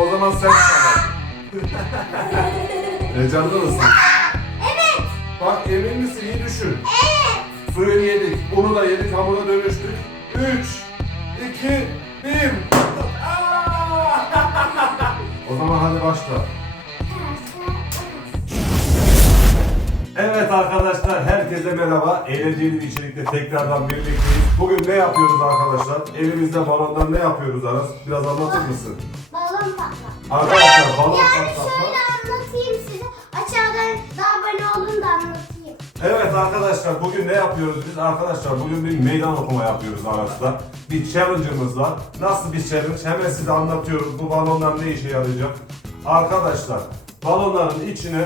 O zaman sen sana. Heyecanlı mısın? Evet. Bak emin misin? İyi düşün. Evet. Suyu yedik, unu da yedik, hamura dönüştük. 3, 2, 1. O zaman hadi başla. Evet arkadaşlar, herkese merhaba. Eğlenceli bir içerikte tekrardan birlikteyiz. Bugün ne yapıyoruz arkadaşlar? Elimizde balondan ne yapıyoruz Aras? Biraz anlatır mısın? Balon. Arkadaşlar balon Yani patlatma. şöyle anlatayım size. Aşağıdan da abone olun da anlatayım. Evet arkadaşlar bugün ne yapıyoruz biz? Arkadaşlar bugün bir meydan okuma yapıyoruz Aras'ta. Bir challenge'ımız var. Nasıl bir challenge? Hemen size anlatıyorum. Bu balonlar ne işe yarayacak? Arkadaşlar balonların içine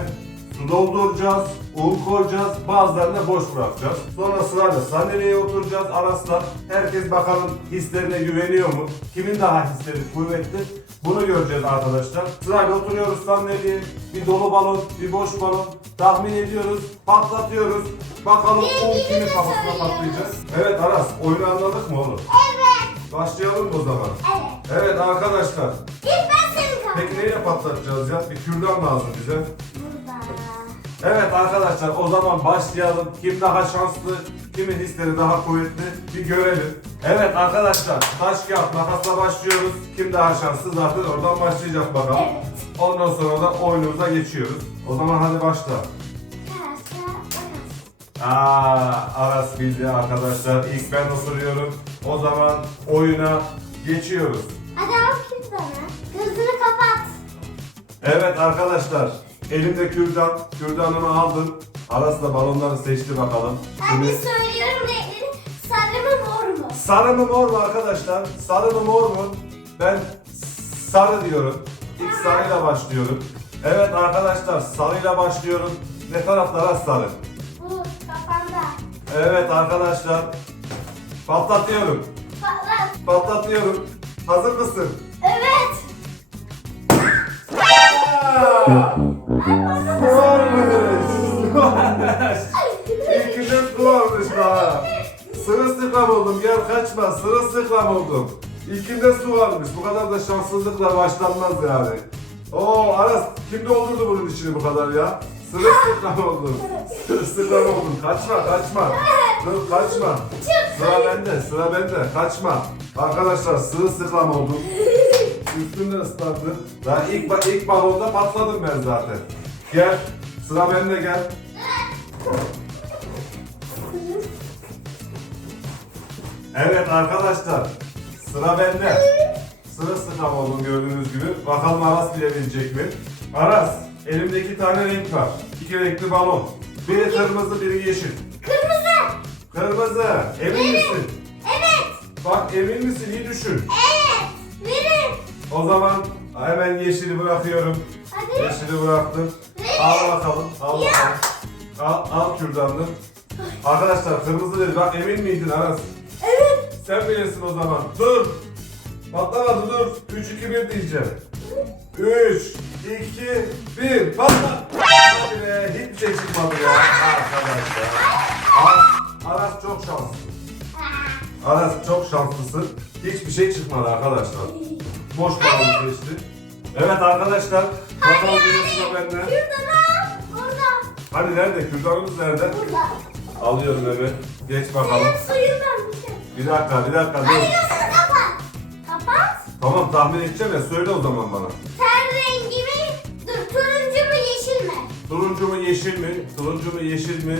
su dolduracağız, un koyacağız, bazılarını boş bırakacağız. Sonra sırayla sandalyeye oturacağız Aras'la. Herkes bakalım hislerine güveniyor mu? Kimin daha hisleri kuvvetli? Bunu göreceğiz arkadaşlar. Sırayla oturuyoruz sandalyeye. Bir dolu balon, bir boş balon. Tahmin ediyoruz, patlatıyoruz. Bakalım o kimin kafasına patlayacak. Evet Aras, oyunu anladık mı oğlum? Evet. Başlayalım o zaman? Evet. Evet arkadaşlar. İlk ben kapın. Peki neyle patlatacağız ya? Bir kürdan lazım bize. Evet arkadaşlar o zaman başlayalım. Kim daha şanslı, kimin hisleri daha kuvvetli bir görelim. Evet arkadaşlar taş kağıt makasla başlıyoruz. Kim daha şanslı zaten oradan başlayacak bakalım. Evet. Ondan sonra da oyunumuza geçiyoruz. O zaman hadi başla. Aa, Aras bildi arkadaşlar. İlk ben oturuyorum. O zaman oyuna geçiyoruz. Hadi al kürdanı. Gözünü kapat. Evet arkadaşlar. Elimde kürdan. Kürdanımı aldım. Aras da balonları seçti bakalım. Ben Şimdi de söylüyorum renkleri. Sarı mı mor mu? sarı mı mor mu arkadaşlar? Sarı mı mor mu? Ben sarı diyorum. İlk sarıyla başlıyorum. Evet arkadaşlar sarıyla başlıyorum. Ne taraflara sarı? Bu kafanda. Evet arkadaşlar. Patlatıyorum. Patlat. Patlatıyorum. Hazır mısın? Evet. Aa! Varmış daha. Sırılsıklam oldum. Gel kaçma. Sırılsıklam oldum. İlkinde su varmış. Bu kadar da şanssızlıkla başlanmaz yani. Oo Aras kim doldurdu bunun içini bu kadar ya? Sırılsıklam oldum. Sırılsıklam oldum. Kaçma kaçma. Dur kaçma. Sıra bende sıra bende. Kaçma. Arkadaşlar sırılsıklam oldum. Üstümden ıslandı. Daha ilk, ilk balonda patladım ben zaten. Gel. Sıra bende gel. Evet arkadaşlar. Sıra bende. Sıra sıkam oldum gördüğünüz gibi. Bakalım Aras bilebilecek mi? Aras, elimde iki tane renk var. İki renkli balon. Biri kırmızı, biri yeşil. Kırmızı. Kırmızı. Emin misin? Evet. Bak emin misin? İyi düşün. Evet. Verin. O zaman hemen yeşili bırakıyorum. Hadi. Yeşili bıraktım. Al bakalım. Al bakalım. Al, al kürdanını. Arkadaşlar kırmızı dedi. Bak emin miydin Aras? Sen bilirsin o zaman. Dur. Patlamadı dur. 3 2 1 diyeceğim. 3 2 1 patla. Hadi be hiçbir şey çıkmadı ya arkadaşlar. Aras, Aras çok şanslı. Aras çok şanslısın. Hiçbir şey çıkmadı arkadaşlar. Boş kaldı geçti. Evet arkadaşlar. Bakalım bir sıra bende. Kürdanı al. Orada. Hani nerede? Kürdanımız nerede? Burada. Alıyorum hemen. Geç bakalım. Benim suyumdan bir şey. Bir dakika bir dakika dur. Hadi gözünü kapat. Kapat. Tamam tahmin edeceğim ya söyle o zaman bana. Ten rengi mi? Dur turuncu mu yeşil mi? Turuncu mu yeşil mi? Turuncu mu yeşil mi?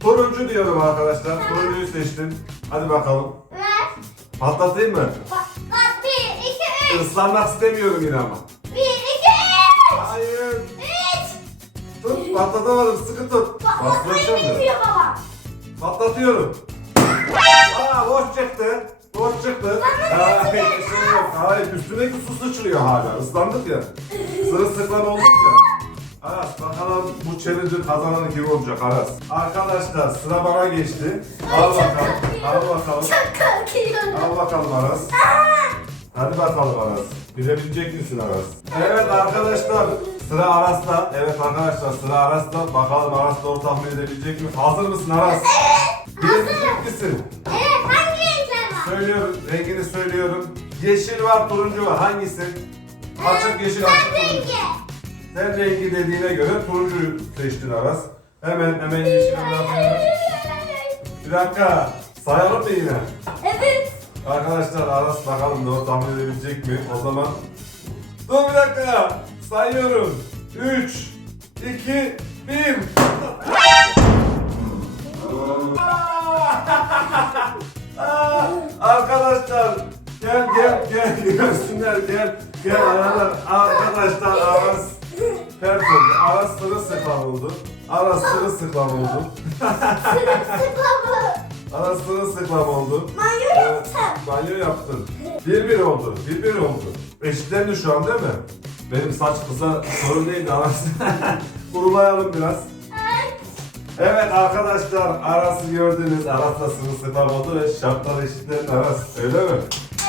Turuncu diyorum arkadaşlar. Turuncuyu seçtim. Hadi bakalım. Ver. Patlatayım mı? Bak, bak bir, iki, üç. Islanmak istemiyorum yine ama. Bir, iki, üç. Hayır. Üç. Tut patlatamadım sıkı tut. Patlatmayı Patlatacağım bilmiyor babam. Patlatıyorum. Aa boş çıktı. Boş çıktı. Aa, geldi? şey yok. Hayır üstündeki su sıçrıyor hala. Islandık ya. Sırılsıklam olduk ya. Aras bakalım bu challenge'ın kazananı kim olacak Aras? Arkadaşlar sıra bana geçti. Al çok bakalım. Al bakalım. Çok korkuyorum. Al bakalım Aras. Hadi bakalım Aras. Bilebilecek misin Aras? Evet arkadaşlar sıra Aras'ta. Evet arkadaşlar sıra Aras'ta. Bakalım Aras doğru tahmin edebilecek mi? Hazır mısın Aras? Evet. Bilebilecek misin? Evet hangi renkler var? Söylüyorum, rengini söylüyorum. Yeşil var, turuncu var. Hangisi? Açık yeşil açık turuncu. Sen rengi dediğine göre turuncuyu seçtin Aras. Hemen hemen yeşile bakıyoruz. Bir dakika. Sayalım mı yine? Evet. Arkadaşlar Aras bakalım doğru tahmin edebilecek mi? O zaman Dur bir dakika. Sayıyorum. 3 2 1 Arkadaşlar gel gel gel görsünler gel gel aralar arkadaşlar Aras ters oldu. Aras sırılsıklam oldu. Aras sırılsıklam oldu. Sıklamı. Aras sırılsıklam oldu. Banyo yaptım. banyo yaptın. Bir bir oldu. Bir bir oldu. Eşitlendi şu an değil mi? Benim saç kısa sorun değil de Aras. Kurulayalım biraz. Evet arkadaşlar Aras'ı gördünüz. Aras'la sırılsıklam oldu ve şartlar eşitlendi Aras. Öyle mi?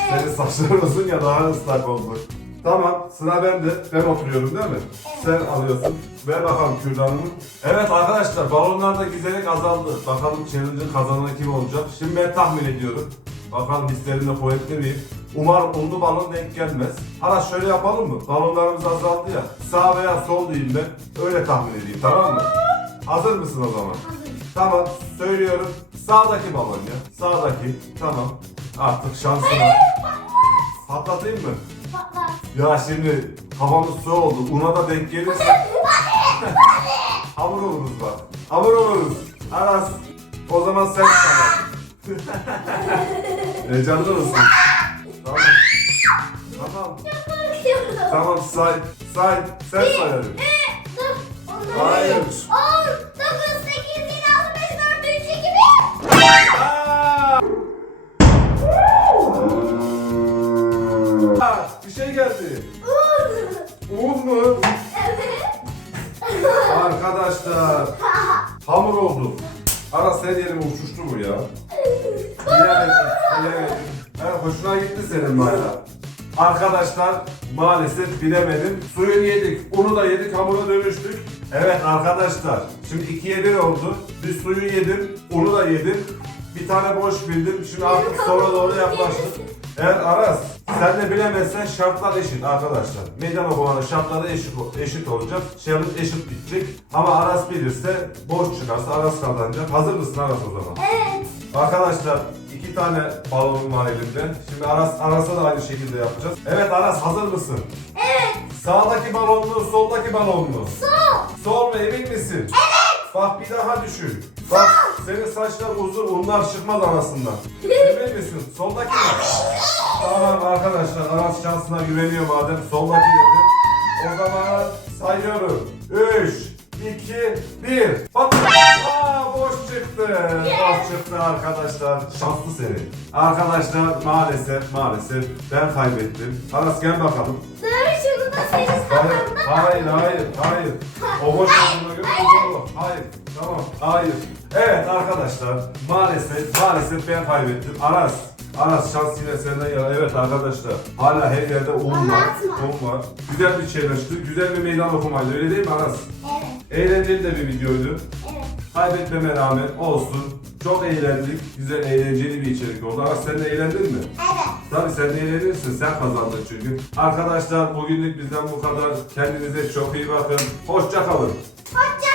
Senin saçların uzun ya daha ıslak oldu. Tamam sıra bende. Ben oturuyorum değil mi? Sen alıyorsun. Ver bakalım kürdanını. Evet arkadaşlar balonlarda gizlilik azaldı. Bakalım challenge'ın kazananı kim olacak? Şimdi ben tahmin ediyorum. Bakalım hislerimle kuvvetli miyim? Umarım unlu balon denk gelmez. Aras şöyle yapalım mı? Balonlarımız azaldı ya. Sağ veya sol diyeyim ben. Öyle tahmin edeyim tamam mı? Hazır mısın o zaman? Tamam söylüyorum. Sağdaki balon ya. Sağdaki. Tamam. Artık şansına. Patlatayım mı? Patlat. Ya şimdi kafamız su oldu. Una da denk gelirse hamur oluruz bak. Hamur oluruz. Aras. O zaman sen sana. Heyecanlı mısın? Tamam. Tamam. Tamam say. Say. Sen say hadi. Dur. Onları- Hayır. 10, 9, 8, 7, 6, 5, 4, 3, 2, 1. Aa! Bir şey geldi. Un mu? Evet. Arkadaşlar hamur oldu. Ara sen yerime uçuştu bu ya. Bilemedim, bilemedim. Ha, hoşuna gitti senin baya. Arkadaşlar maalesef bilemedim. Suyu yedik, unu da yedik, hamura dönüştük. Evet arkadaşlar, şimdi ikiye bir oldu. Bir suyu yedim, unu da yedim. Bir tane boş bildim. Şimdi artık sona doğru yaklaştık. Eğer Aras sen de bilemezsen şartlar eşit arkadaşlar. Meydan okumanın şartları eşit, eşit olacak. Challenge eşit bitecek. Ama Aras bilirse boş çıkarsa Aras kazanacak. Hazır mısın Aras o zaman? Evet. Arkadaşlar iki tane balonum var elimde. Şimdi Aras, Aras'a da aynı şekilde yapacağız. Evet Aras hazır mısın? Evet. Sağdaki balon mu, soldaki balon mu? Sol. Sol mu emin misin? Evet. Bak bir daha düşün. Bak senin saçlar uzun, unlar çıkmaz arasından. emin misin? Soldaki mi? Tamam arkadaşlar Aras şansına güveniyor madem soldaki dedi. O zaman sayıyorum. 3, 2, 1. Bak. Çıktı. Boş çıktı arkadaşlar. Şanslı seni. Arkadaşlar maalesef maalesef ben kaybettim. Aras gel bakalım. Dur şunu da senin Hayır, kafanda. hayır, hayır, hayır. O boş olduğuna göre o dolu. Hayır, tamam, hayır. Evet arkadaşlar, maalesef, maalesef ben kaybettim. Aras, Aras şans yine senden yana. Evet arkadaşlar, hala her yerde un var, un var. Güzel bir challenge'dı, güzel bir meydan okumaydı, öyle değil mi Aras? Evet. Eğlenceli de bir videoydu. Kaybetmeme rağmen olsun. Çok eğlendik, güzel eğlenceli bir içerik oldu. Aras sen de eğlendin mi? Evet. Tabii sen de eğlenirsin. Sen kazandın çünkü. Arkadaşlar bugünlük bizden bu kadar. Kendinize çok iyi bakın. Hoşça kalın. Hoşça